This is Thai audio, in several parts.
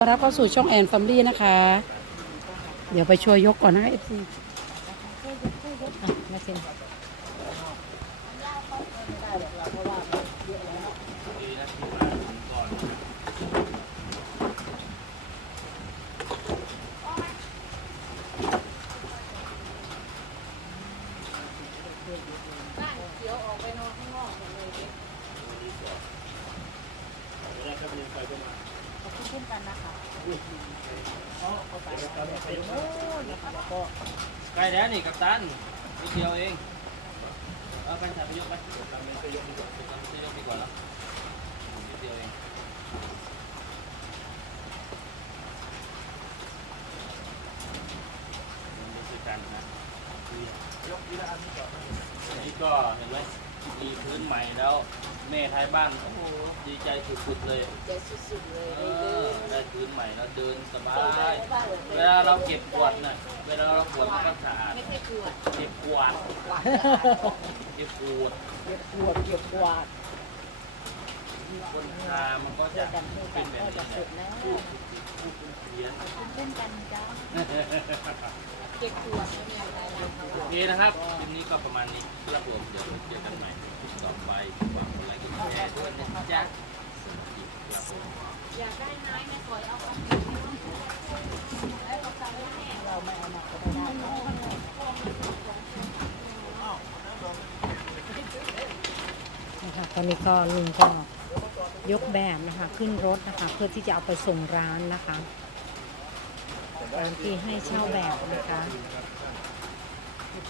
รับเข้าสู่ช่องแอนฟัมลี่นะคะ เดี๋ยวไปช่วยยกก่อนนะเอฟซีมาเซ็น ใกล้แล้วนี่กัปตันนิดเดียวเองเอาไปถ่ายไปยกไปเดี๋ยวทำเป็นไปยกดีกว่าเดี๋ยวทำเป็นไปยกดีกว่าแล้วนิดเดียวเองนี่คือการนะยกทีละอันนี้ก่อนนี่ก็เห็นไหม มีพื้นใหม่แล้ว แม่ท้ายบ้านโอ้โหดีใจสุดๆเลยใจสุดๆเลยเอได้เดิอนได้พื้นใหม่แล้วเดินสบาใส่ยได้บ้างเลยเวลาเราเก็บกวาดน่ะเวลาเรากวาดมันก็สะอาดไม่ใช่กวดเก็บกวาดกวาดเก็บกวาดเก็บกวดเก็บกวาดคนทามันก็เจจะอกันเจอเป็กันนแบบก็นี้จะแหเสร็ละจแล้วพูดผิดพูดเป็นเพี้ยน เล่นกันจ้าเก็บกวดไม่มีอะไรนะ โอเคนะครับคลิปนี้ก็ประมาณนี้ครับผมเดี๋ยวเจอกันใหม่คลิปต่อไปฝากกดไลค์กดแชร์ด้วยนะจ๊ะสวัสดีครับผมอยากได้ไม้แม่สวยเอาของเราไม่เอาหนักก็ไม่ได้เนาะนะคะตอนนี้ก็ลุงก็ยกแบบนะคะขึ้นรถนะคะ เพื่อที่จะเอาไปส่งร้านนะคะร้านที่ให้เช่าแบบนะคะ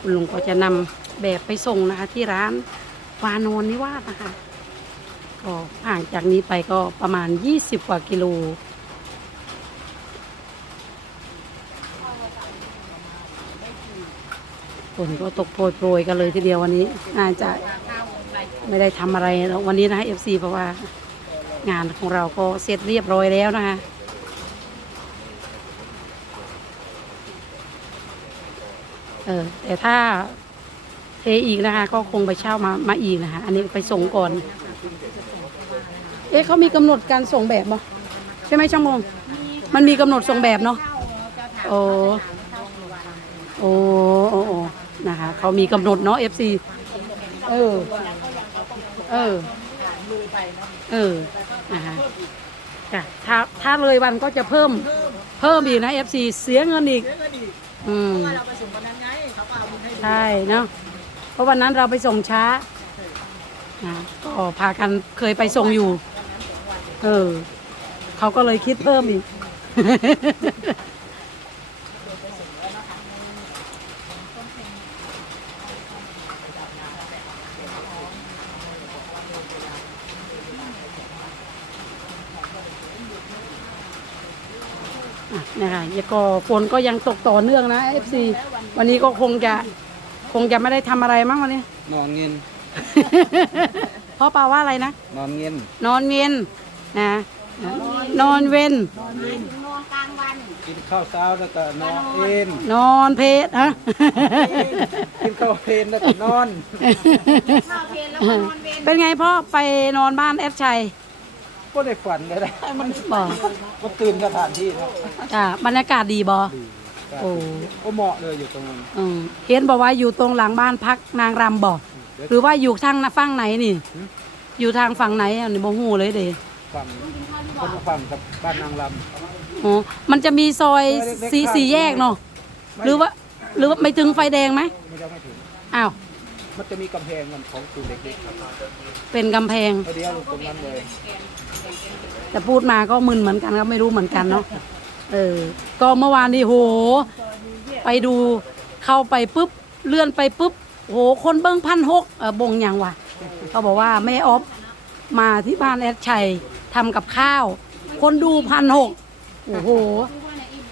คุณลุงก็จะนำแบบไปส่งนะคะ ที่ร้านวานอนนิวาสนะคะก็ห่างจากนี้ไปก็ประมาณ 20 กว่ากิโลฝนก็ตกโปรยๆกันเลยทีเดียววันนี้น่าจะไม่ได้ทำอะไรแล้ววันนี้นะคะ FC เพราะว่างานของเราก็เสร็จเรียบร้อยแล้วนะคะ เออแต่ถ้าเทอีกนะคะ ก็คงไปเช่ามามาอีกนะคะ อันนี้ไปส่งก่อน เอ๊ะเขามีกำหนดการส่งแบบบ่ใช่ไหมช่างมงมันมีกำหนดส่งแบบเนาะโอ้โอ้โอ้โอ้นะคะเขามีกำหนดเนาะ FC เออ เออ เออนะคะจ้ะถ้าถ้าเลยวันก็จะเพิ่มเพิ่มอีกนะ FC เสียเงินอีก อืมเราไปส่งวันนั้นไงเขาก็เอาเงินให้ใช่เนาะเพราะวันนั้นเราไปส่งช้านะก็พากันเคยไปส่งอยู่ เออเขาก็เลยคิดเพิ่มอีก นะคะแล้วก็ฝนก็ยังตกต่อเนื่องนะ FC วันนี้ก็คงจะคงจะไม่ได้ทำอะไรมั้งวันนี้ นอนเงิน เพราะปาว่าอะไรนะ นอนเงิน นอนเวียนนะนอนเวนนอนกลางวันกินข้าวเช้าแล้วก็นอนเอนนอนเพศฮะ กินข้าวเพลนแล้วก็นอน ข้าวเพลนแล้วก็นอนเวร เป็นไงพ่อไปนอนบ้านแอฟชัย ก็ได้ฝันเลยนะมันบ่ก็ตื่นสถานที่เนาะจ้าบรรยากาศดีบ่ดีโอ้ก็เหมาะเลยอยู่ตรงนั้นอืมเห็นบอกว่าอยู่ตรงหลังบ้านพักนางรำบ่หรือว่าอยู่ทางฝั่งไหนนี่ อยู่ทางฝั่งไหนอะนี่บ่ฮู้เลยเด้ฝั่งคนละฝั่งกับบ้านนางลอ๋อมันจะมีซอยสีสี่แยกเนาะำหรือว่า หรือว่าไม่ถึงไฟแดงไหมไม่ได้ไม่ถึงอ้าว มันจะมีกำแพงมันของตูเด็กๆครับเป็นกำแพง เอาเดียวลงตรงนั้นเลยแต่พูดมาก็มึนเหมือนกันก็ไม่รู้เหมือนกันเนาะ เออ ก็เมื่อวานนี้โห ไปดูเข้าไปปุ๊บเลื่อนไปปุ๊บโหคนเบิ้งพันหกเออบงอย่างวะเขาบอกว่าแม่ออฟมาที่บ้านแอดชัยทำกับข้าว คนดูพันหกโอ้โห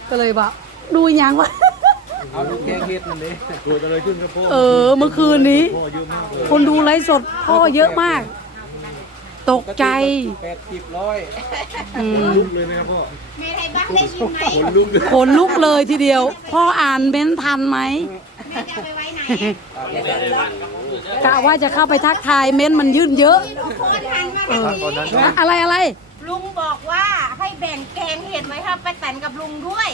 ก็เลยแบบดูอีหยังวะ เอาลูกแกงเฮ็ดนั่นเด้เกิดอะไรขึ้นครับพ่อเออ เมื่อคืนนี้ พ่อเยอะมากเลยคนดูไลฟ์สดพ่อเยอะมาก ตกใจแปดสิบร้อยอืมลุกเลยไหมครับพ่อแม่ไทยบ้านได้ยินไหมขนลุกเลยขนลุกเลยทีเดียว พ่ออ่านเม้นทันไหมแม่จะเอาไปไว้ไหนกะว่าจะเข้าไปทักทายเม้นมันยื่นเยอะทุกคนหันมาเอทางอนี้ตอนนั้นอะอะไรอะไรลุงบอกว่าให้แบ่งแกงเห็ดไว้ครับไปแต่นกับลุงด้วย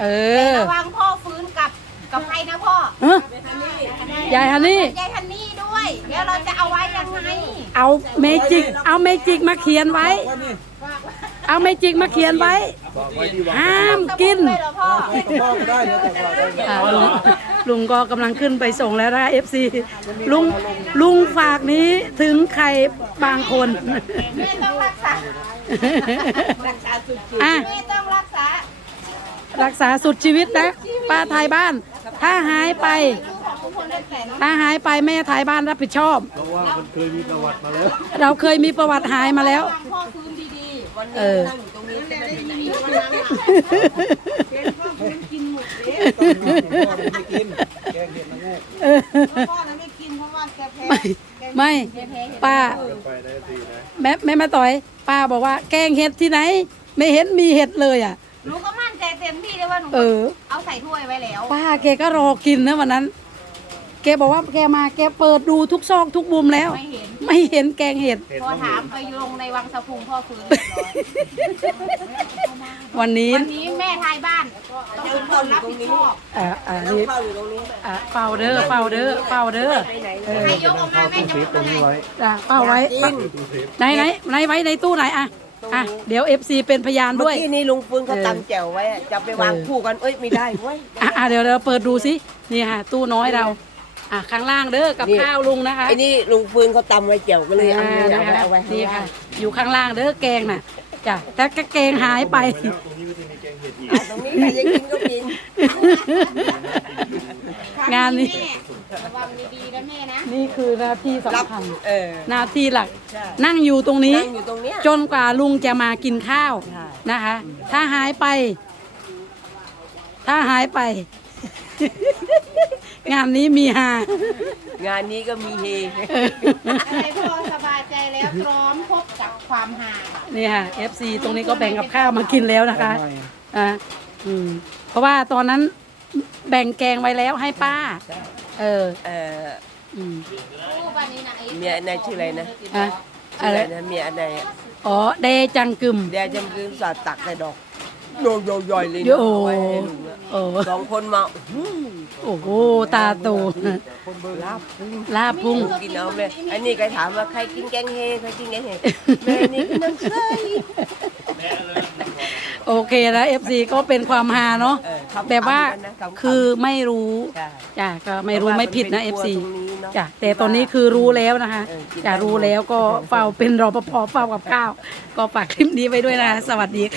เอแต่อ ระวังพ่อฟื้นกับกับใครนะพ่อเอ้ยยายฮันนี่ ยายฮันนี่ด้วย เดี๋ยวเราจะเอาไว้ยังไงเอาเมจิก เอาเมจิกมาเขียนไว้ เอาเมจิกมาเขียนไว้ บอกไว้ที่วางห้ามกิน เลยเหรอพ่อพ่อก็ได้แล้วแต่ว่าได้ไงอ่าลุงลุงก็กำลังขึ้นไปส่งแล้วนะเอฟซีลุงลุงฝากนี้ถึงใครบางคน แม่ต้องรักษา รักษาสุดอะ แม่ต้องรักษา รักษาสุดชีวิตนะ ป้าไทยบ้าน ถ้าหายไปลูกของทุกคนได้แต่เนาะถ้าหายไปแม่ไทยบ้านรับผิดชอบ เพราะว่ามันเคยมีประวัติมาแล้ว เราเคยมีประวัติหายมาแล้วระวังพ่อฟื้นดีๆ วันเออนั่งอยู่ตรงนี้จะได้ไหนวันนั้นเป็นพ่อฟื้นกินหมดเลยพ่อไม่กิน แกงเห็ดละโงกพ่อนั้นไม่กินเพราะว่าแกแพ้ ไม่ไม่ป้าไปได้สินะแม่แม่มาต่อย ป้าบอกว่าแกงเห็ดที่ไหน ไม่เห็นมีเห็ดเลยอะหนูก็มั่นใจเต็มที่เลยว่าหนูเออ เอาใส่ถ้วยไว้แล้ว ป้าแกก็รอกินนะวันนั้น แกบอกว่าแกมาแกเปิดดูทุกซอกทุกมุมแล้ว ไม่เห็น ไม่เห็นแกงเห็ด พอถามไปลงในวังสะพุงพ่อฟื้นเรียบร้อยวันนี้วันนี้แม่ทายบ้านต้องเป็นคนรับผิดชอบอ่าอ่านี่อ่าเฝ้าเด้อเฝ้าเด้อเฝ้าเด้อเออใครยกออกมาแม่จะเซพูฟดตรงว่าไงนี้ไว้อะเฝ้าไว้ตู้เซฟไหนไหนไหนไว้ในตู้ไหนอะ อะเดี๋ยวเอฟซีเป็นพยานเมื่ด้อวย กี้นี้ลุงปืนเขาตำแจ่วไว้อะจะไปวางเออคู่กันเอ้ยไม่ได้เว้ย อะอะเดี๋ยวเดี๋ยวเปิดดูสินี่ค่ะ ตู้น้อยเรา อะข้างล่างเด้อกับนี่ ข้าวลุงนะคะไอ้นี่ลุงปืนเขาตำไว้แจ่วก็เลยเอาอ่าเอานะไว้คะเอาไว้ข้างนี่ล่าค่ะงอยู่ข้างล่างเด้อแกงน่ะจ้ะแต่ก็แกงหายไปแล้วตรงนี้ ใครจะกินก็กินงานนี้ แม่ระวังดีๆนะแม่นะ นี่คือหน้าที่สำคัญเออหน้าที่หลัก ใช่นั่งอยู่ตรงนี้ นั่งอยู่ตรงเนี้ยจนกว่าลุงจะมากินข้าวใช่ นะคะ ถ้าหายไป ถ้าหายไป งานนี้มีหางานนี้ก็มีเฮอะไรพ่อสบายใจแล้วพร้อมพบกับความหานี่ค่ะ FC ตรงนี้ก็แบ่งกับข้าวมากินแล้วนะคะอะอืมเพราะว่าตอนนั้นแบ่งแกงไว้แล้วให้ป้า เออเอออืมรูปวันนี้นะไอ้เมียอันไหนชื่ออะไรนะอะชื่ออะอะไรไรนะเมียอันไหนอะอ๋อเดจังกึมเดี๋ยวจำคืนสาดตักใส่ดอก โยโยย่อยเลยโยนะเอาไว้ให้ลุงอะโอ้สองคนมาอื้อโอ้โหตาโตลาบพุ่งลาบพุงกินเอาเลยอันนี้ใครถามว่าใครกินแกงเฮใครกินแกงเฮแม่นี่กินน้ำใสโอเคนะ FC ก็เป็นความฮาเนาะเออำๆแบบว่ากันนะำๆคือไม่รู้ใช่จ้ะก็ไม่รู้ไม่ผิดนะ FC ตรงนี้เนอะ จ้ะแต่ตอนนี้คือรู้แล้วนะคะเออกินจะรู้แล้วก็เฝ้าเป็นรอปภเฝ้ากับข้าว ก็ฝากคลิปนี้ไว้ด้วยนะคะสวัสดีค่ะ